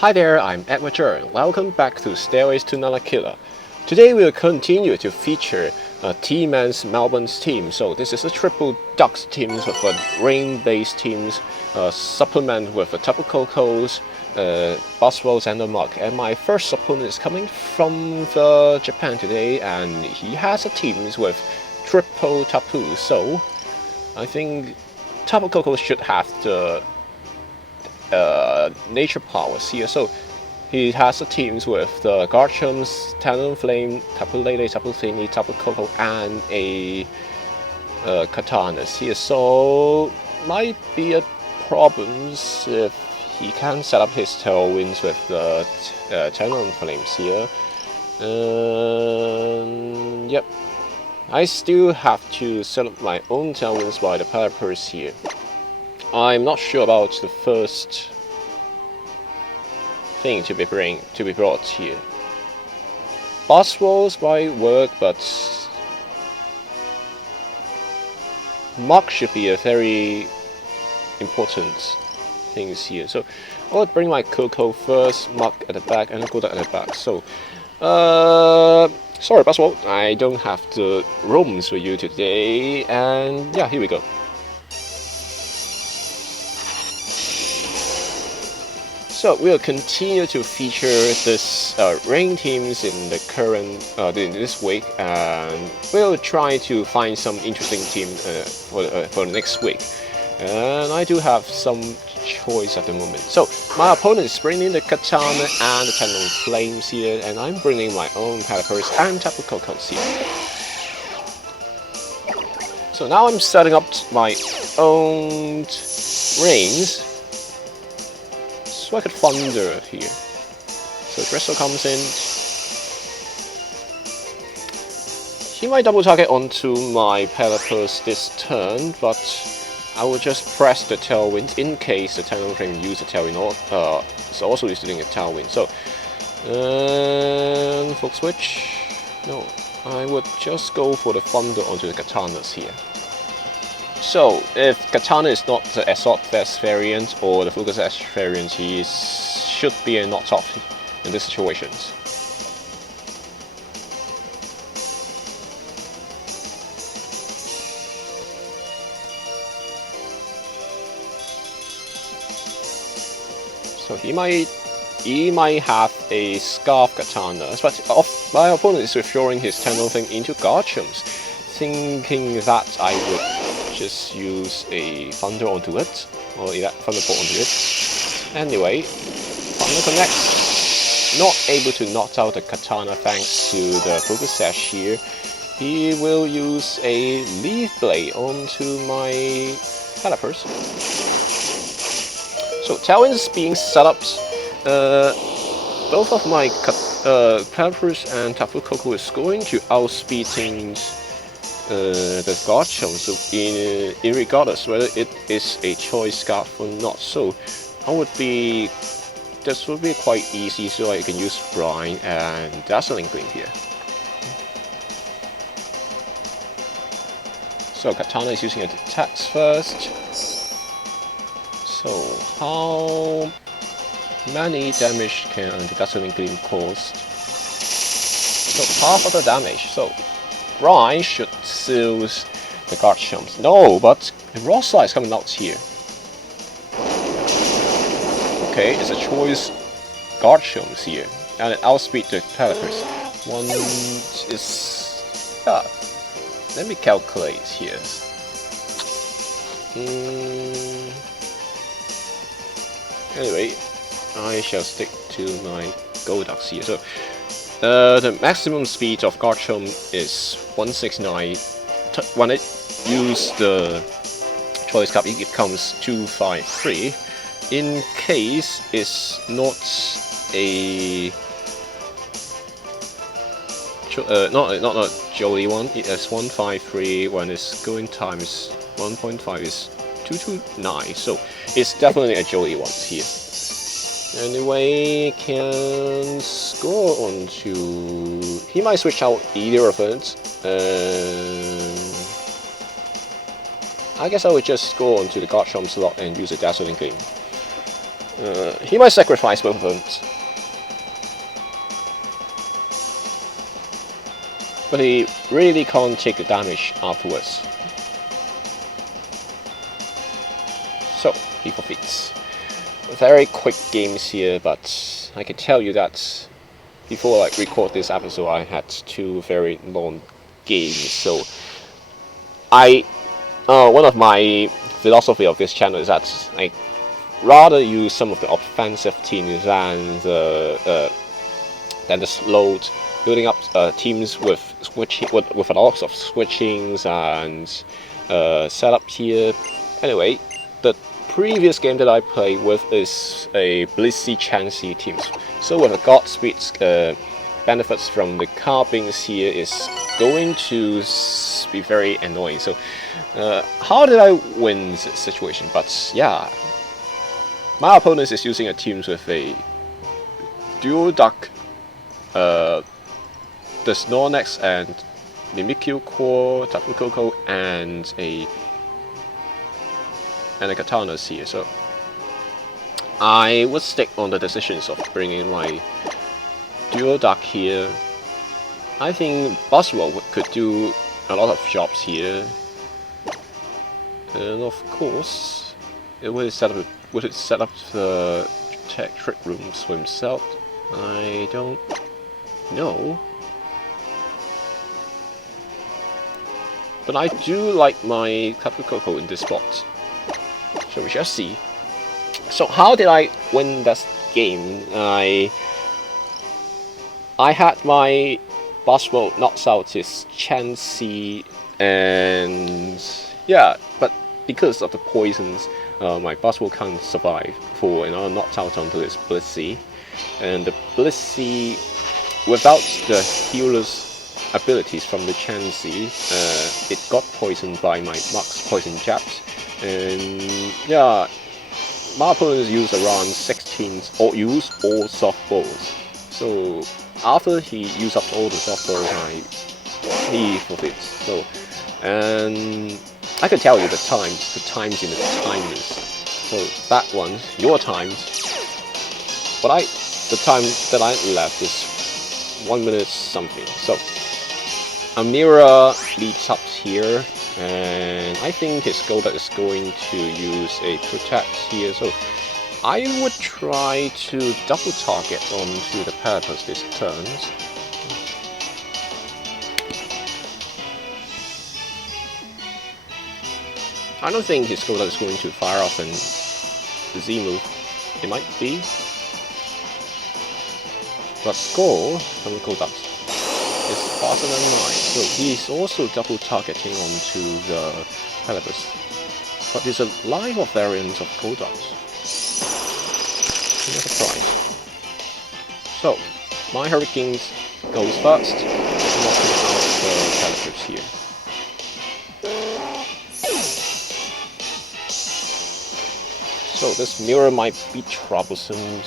Hi there, I'm Edward Jern. Welcome back to Stairways to Lanakila. Today we'll continue to feature Tman's Melbourne's team. So this is a triple ducks teams with a rain-based teams, supplement with a Tapu Kokos, Boswells and a Mug. And my first opponent is coming from Japan today, and he has a teams with triple Tapu. So I think Tapu Kokos should have the nature powers here. So he has the teams with the Garchomps, Talonflame, Tapu Lele, Tapu Fini, Tapu Koko, and a Katanas here. So might be a problems if he can set up his Tailwinds with the Talonflames here. Yep. I still have to set up my own Tailwinds by the Pelipper's here. I'm not sure about the first thing to be brought here. Boswells might work, but Mug should be a very important thing here. So I will bring my Coco first, Mug at the back, and Golduck at the back. So sorry Boswell, I don't have the rooms for you today, and yeah, here we go. So we'll continue to feature this rain teams in the current in this week, and we'll try to find some interesting team for next week. And I do have some choice at the moment. So my opponent is bringing the Katana and the Talonflames here, and I'm bringing my own Pelipper's and Tapu Kokos here. So now I'm setting up my own rains. So I could Thunder here. So Dresso comes in. He might double target onto my Pelipper's this turn, but I will just press the Tailwind in case the Talonflame use the Tailwind, or it's also using a Tailwind. So, full switch. No, I would just go for the Thunder onto the Katanas here. So, if Katana is not the Assault Vest variant or the Focus Ash variant, he should be a knocked off in these situations. So he might have a Scarf Katana, but my opponent is withdrawing his Talonflame into Garchomps, thinking that I would just use a Thunder onto it, or Thunderbolt onto it. Anyway, Thunder connects. Not able to knock out the Katana thanks to the Focus Sash here. He will use a Leaf Blade onto my Pelipper's. So Tailwind is being set up. Both of my Pelipper's and Tapu Koko is going to outspeeding the Garchomp, so in regardless whether it is a choice scarf or not. So this would be quite easy, so I can use Brine and Dazzling Gleam here. So Katana is using a attacks first. So how many damage can the Dazzling Gleam cause? So half of the damage. So Brine should seal the Garchomps. No, but the Rosa is coming out here. Okay, it's a choice Garchomps here, and it outspeed the Pelipper's. One is let me calculate here. Anyway, I shall stick to my Golducks here. So the maximum speed of Garchomp is 169. When it uses the choice card, it becomes 253. In case it's not a not a Jolly one, it is 153. When it's going times 1.5 is 229. So it's definitely a Jolly one here. Anyway, can score onto. He might switch out either of it. I guess I would just score onto the Garchomp slot and use a Dazzling Gleam. He might sacrifice both of them. But he really can't take the damage afterwards. So, he forfeits. Very quick games here, but I can tell you that before I record this episode, I had 2 very long games. So, one of my philosophy of this channel is that I rather use some of the offensive teams than the slowed building up teams with a lot of switchings and setup here. Anyway, the previous game that I played with is a Blissey Chansey teams. So with a Godspeed benefits from the carbines here is going to be very annoying. So how did I win this situation? But yeah, my opponent is using a teams with a dual duck, the Snorlax and Mimikyu Core, Tapu Koko, and a Katanas here. So I would stick on the decisions of bringing my dual duck here. I think Boswell could do a lot of jobs here, and of course it would set up the trick rooms for himself. I don't know, but I do like my Tapu Koko in this spot. So we shall see. So how did I win this game? I had my Boswell knocks out his Chansey, and yeah, but because of the poisons, my Boswell can't survive for another knocked out onto his Blissey, and the Blissey, without the healer's abilities from the Chansey, it got poisoned by my Max Poison Jabs, and yeah, my opponents used around 16 or use all soft balls. So after he used up all the soft balls, he forfeits. So, and I can tell you the times in the timers. So that one, your times. But the time that I left is 1 minute something. So Amira leads up here, and I think his Golduck is going to use a Protect here. So I would try to double target onto the Platypus this turn. I don't think his Golduck is going to fire off an Z move. It might be, but score from the Golduck is faster than mine. So he's also double targeting onto the Platypus. But there's a line of variants of Golducks. Not a surprise. So my Hurricanes goes first, knocking out the Platypus here. So this mirror might be troublesome,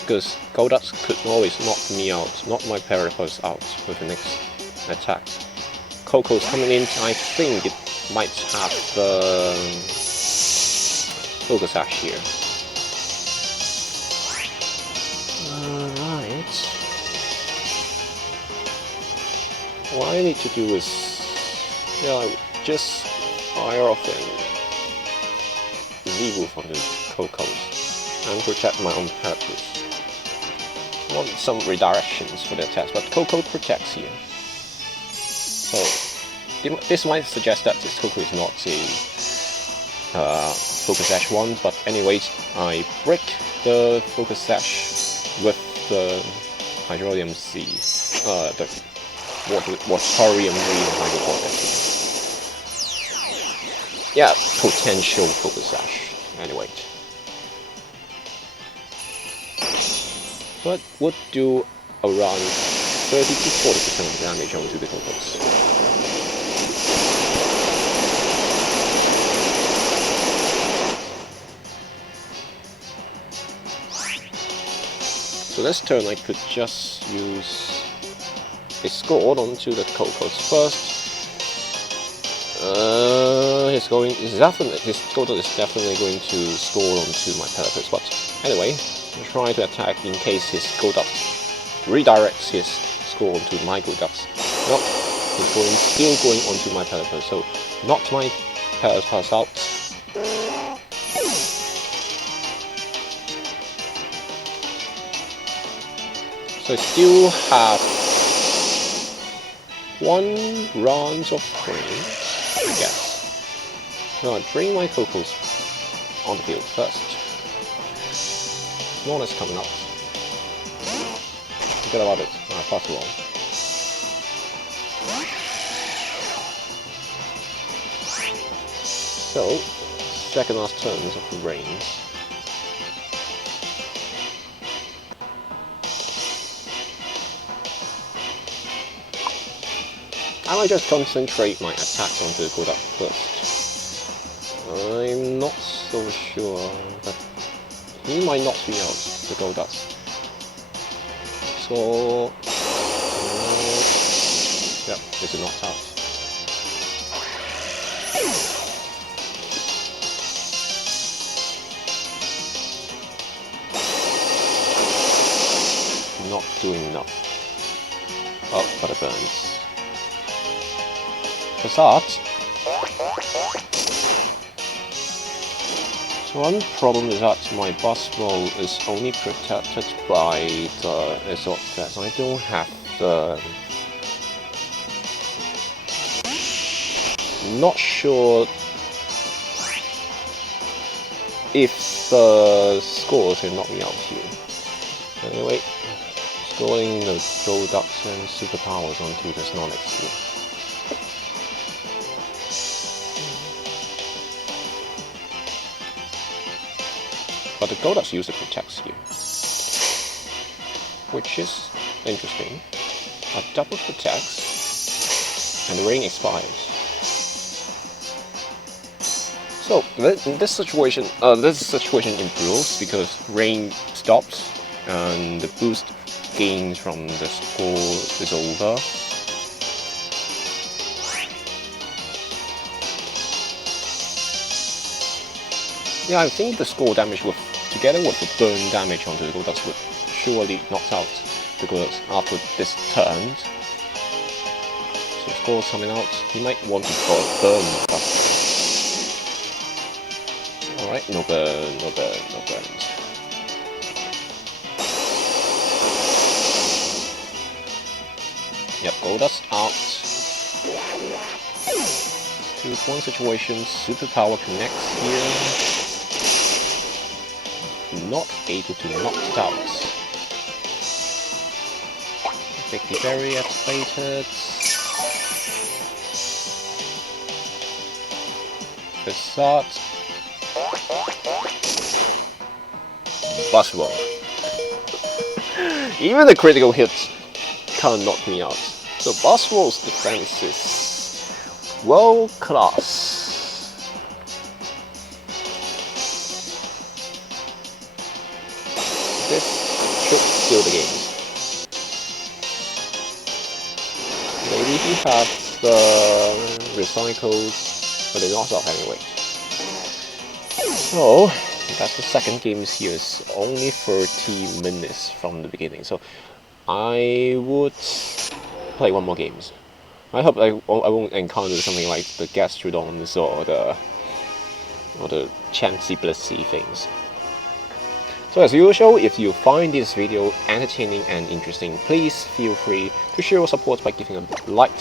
because Golduck could always knock me out, knock my Platypus out with the next attack. Coco's coming in, I think it might have the Focus Sash here. Alright. What I need to do is, just fire off and Z-Move on the Cocos and protect my own Platypus. I want some redirections for the attacks, but Coco protects here. So this might suggest that this Coco is not a Focus Sash one, but anyways, I break the Focus Sash with the Hydraulium Z, the Waterium Z. Yeah, potential Focus Sash. Anyway, but would do around 30 to 40% of damage onto the Cocos. So this turn I could just use a Scald onto the Cocos first. His Golduck is definitely going to score onto my Pelipper, but anyway, I'm trying to attack in case his Golduck redirects his score onto my Golducks. Nope, he's still going onto my Pelipper, so knocked my Pelipper out. So I still have 1 round of rain, I guess. So I bring my Cocos on the field first. No one is coming up. Forget about it. Pass along. So, second last turns of the rains. I might just concentrate my attacks onto the Golduck first. I'm not so sure, but he might knock me out, the Golduck. So, yep, it's knocked out. Not doing enough. Oh, but it burns. Facade. So one problem is that my boss roll is only protected by the Exalt Vest. I don't have the... Not sure if the scores can knock me out here. Anyway, scoring the Golducks and superpowers onto the Snorlax here. But the Golducks user protects here, which is interesting. A double protects, and the rain expires. So this situation improves because rain stops and the boost gains from the score is over. Yeah, I think the score damage together with the burn damage onto the Golducks would surely knock out the Golducks after this turn. So score's coming out. He might want to burn my Buster. Alright, no burn, no burn, no burns. Yep, Golducks out. 2-1 situation, superpower connects here. Not able to knock it out. Victory Berry activated. Facade. Bus roll. Even the critical hits can't knock me out. So Bus Roll's defense is world class. This should seal the game. Maybe he has the recycles, but they're not off anyway. So that's the second game here. Is only 30 minutes from the beginning, so I would play one more game. I hope I won't encounter something like the Gastrodons or the Chansey Blissey things. So as usual, if you find this video entertaining and interesting, please feel free to show your support by giving a like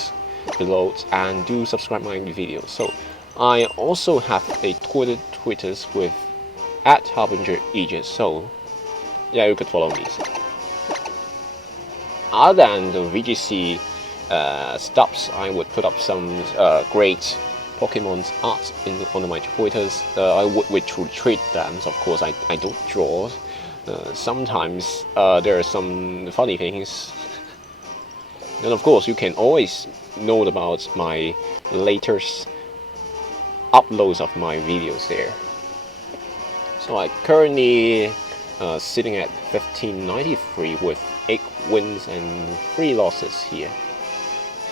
below and do subscribe my videos. So I also have a Twitters with @HarbingerAegis, so yeah, you could follow me. Other than the VGC stops, I would put up some great Pokemon's art on my Twitters. I would retweet them. So of course, I don't draw. Sometimes there are some funny things. And of course, you can always know about my latest uploads of my videos there. So I currently sitting at 1593 with 8 wins and 3 losses here.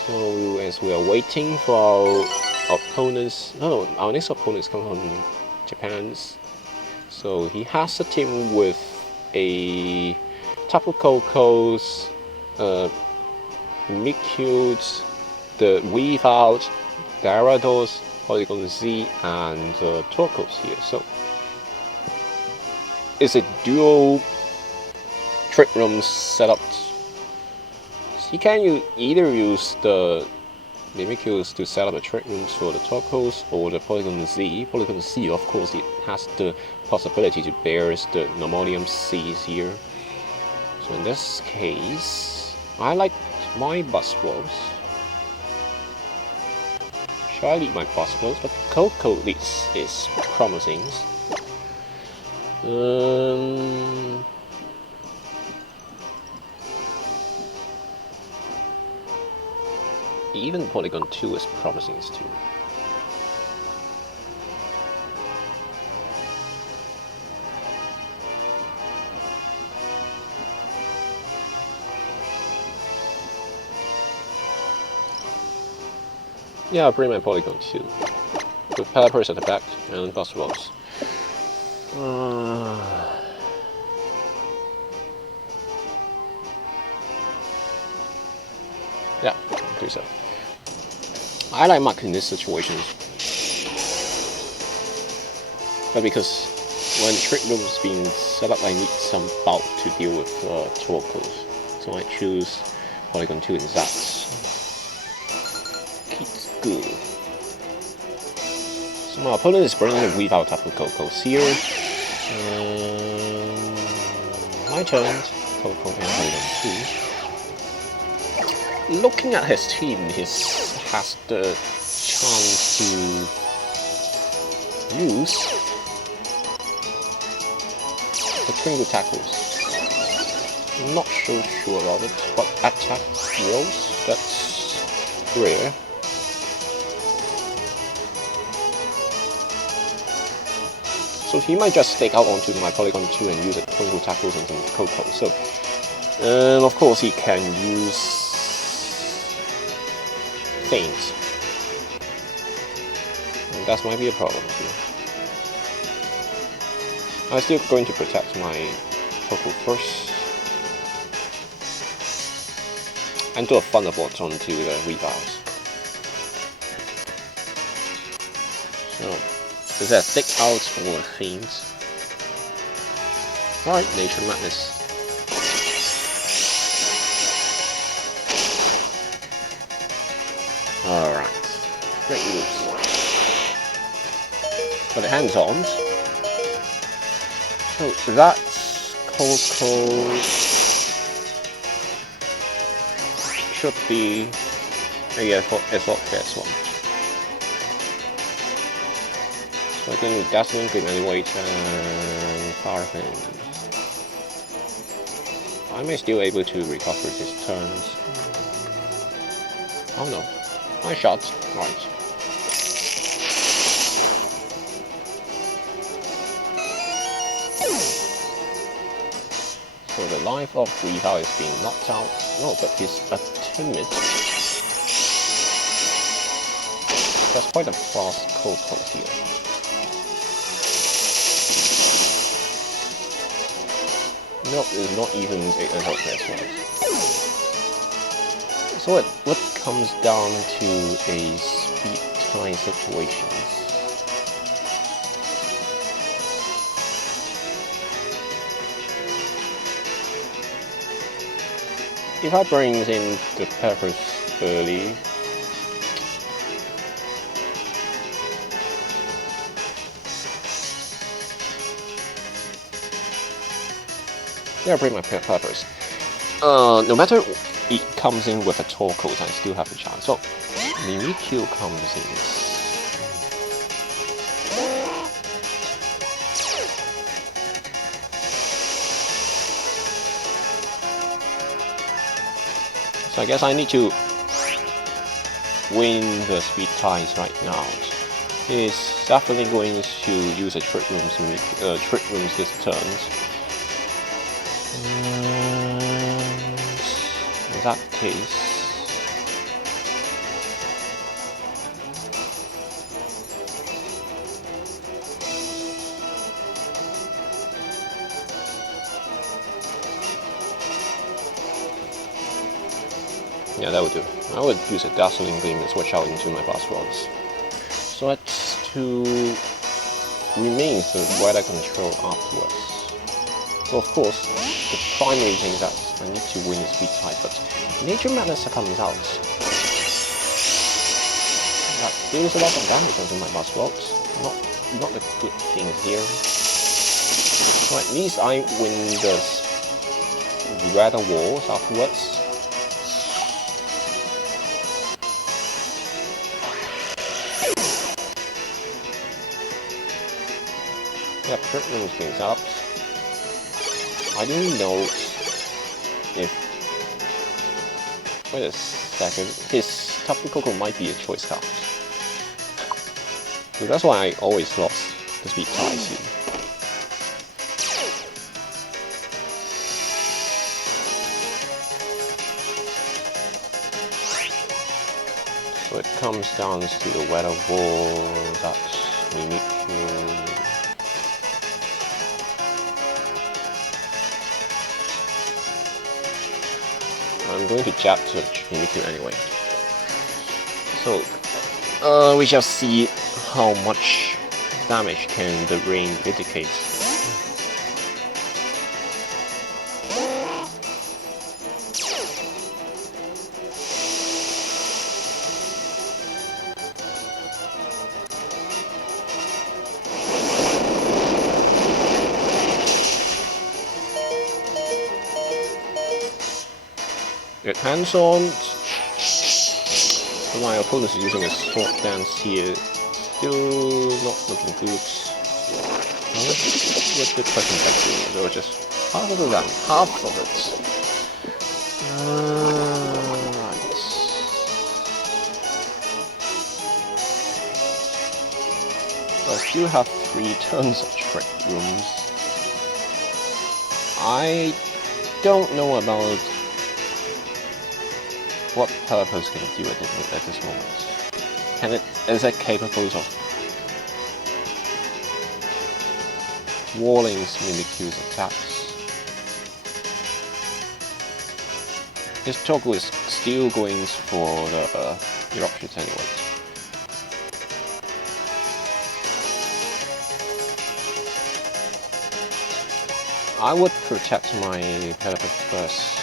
So as we are waiting for our opponents. No, our next opponents come from Japan's. So he has a team with a Tapu Koko's, Mikyu's, the Weave Out, Gyarados, Polygon Z, and Torko's here. So it's a dual trick room setup. You can either use the Mikyu's to set up the trick rooms for the Torko's or the Polygon Z. Polygon Z, of course, it has the possibility to bear the Normalium C's here. So in this case, I like my Buzzwolves. Should I lead my Buzzwolves? But Koko leads is promising. Even Polygon 2 is promising too. Yeah, I'll bring my Polygon 2. With Peppers at the back and Buzzwolves. Yeah, I do so. I like Mach in this situation. But because when trick room is being set up, I need some bulk to deal with Torko's. So I choose Polygon 2 in that. Keeps good. So my opponent is bringing the Weave Out Tapu Koko's here. My turn. Koko and Polygon 2. Looking at his team, he has the chance to use the Twinkle Tackles. Not so sure about it, but attack rolls, that's rare. So he might just stake out onto my Polygon 2 and use a Twinkle Tackles on some Koko. So, of course he can use Feint. And that might be a problem here. I'm still going to protect my Koko first. And do a Thunderbolt onto the Weave Out. So, is that a stick out or a Feint? Alright, Nature Madness. Alright, great moves. Got the hands on. So that's Koko. Should be. Yeah, it's not this one. So I think Dazzling, Great Weight, and Power Hand. I may still able to recover his turns. Oh no. My shot, right. So the life of Weave Out is being knocked out. No, but he's a timid. That's quite a fast Koko here. Nope, it's not even a hot this one. So what comes down to a speed tie situation. If I bring in the Peppers early, yeah, I bring my Peppers. No matter it comes in with a Torko's, I still have a chance. So Mimikyu comes in. So I guess I need to win the speed ties right now. He's definitely going to use a trick rooms this turn. In that case, Yeah, that would do. I would use a gasoline beam and switch out into my boss rods. So that's to remain the weather control afterwards. So of course, the primary thing that I need to win is speed type, but Nature Madness comes out. That deals a lot of damage onto my boss rods. Not a good thing here. So at least I win the weather walls afterwards. Yep, certain things up. I didn't know if... Wait a second, his Tapu Koko might be a choice card. So that's why I always lost the speed ties here. So it comes down to the weather wall that we need to... I'm going to jab to Mimikyu anyway. So, we shall see how much damage can the rain mitigate. Get hands on. My opponent is using a sword dance here. Still not looking good. What's the question back to? So just half of the round, half of it. Right. So I still have 3 turns of trick rooms. I don't know about what Pelipper's can do at this moment. Is it capable of walling Mimikyu's attacks? His toggle is still going for the eruptions anyway. I would protect my Pelipper first.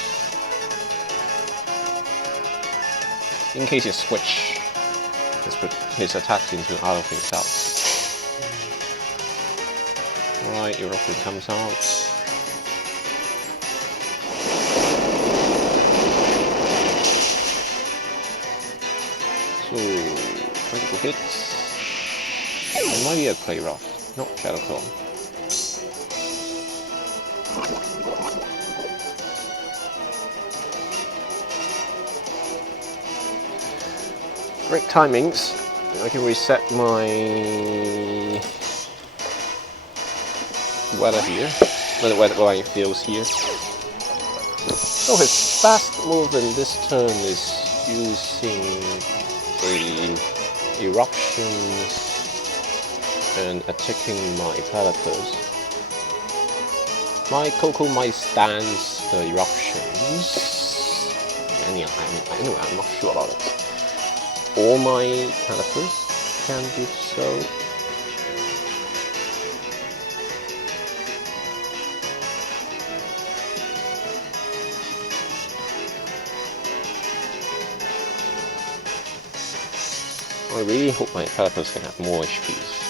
In case he switch his attacks into other things out. Alright, eruption comes out. So, critical hits. It might be a play rough, not Shadow Claw. Great timings. I can reset my weather here. Weather fields here. So his fast move in this turn is using eruptions and attacking my Pelipers. My Koko might stand the eruptions. Anyway, I'm not sure about it. All my Pelipers can do so. I really hope my Pelipers can have more HPs.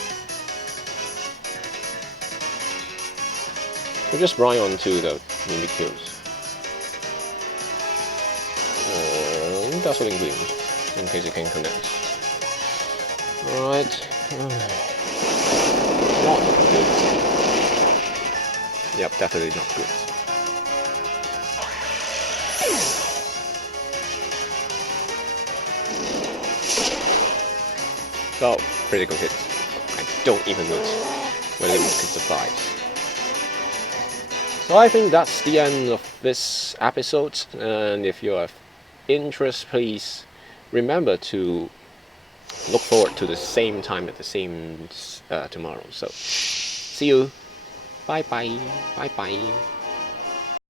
So just ride on to the Mimikyus. Dazzling Gleams, in case it can connect. Alright. Not good. Yep, definitely not good. So, critical hit. I don't even know whether it could survive. So I think that's the end of this episode, and if you have interest, please remember to look forward to the same time at the same tomorrow. So, see you. Bye bye. Bye bye.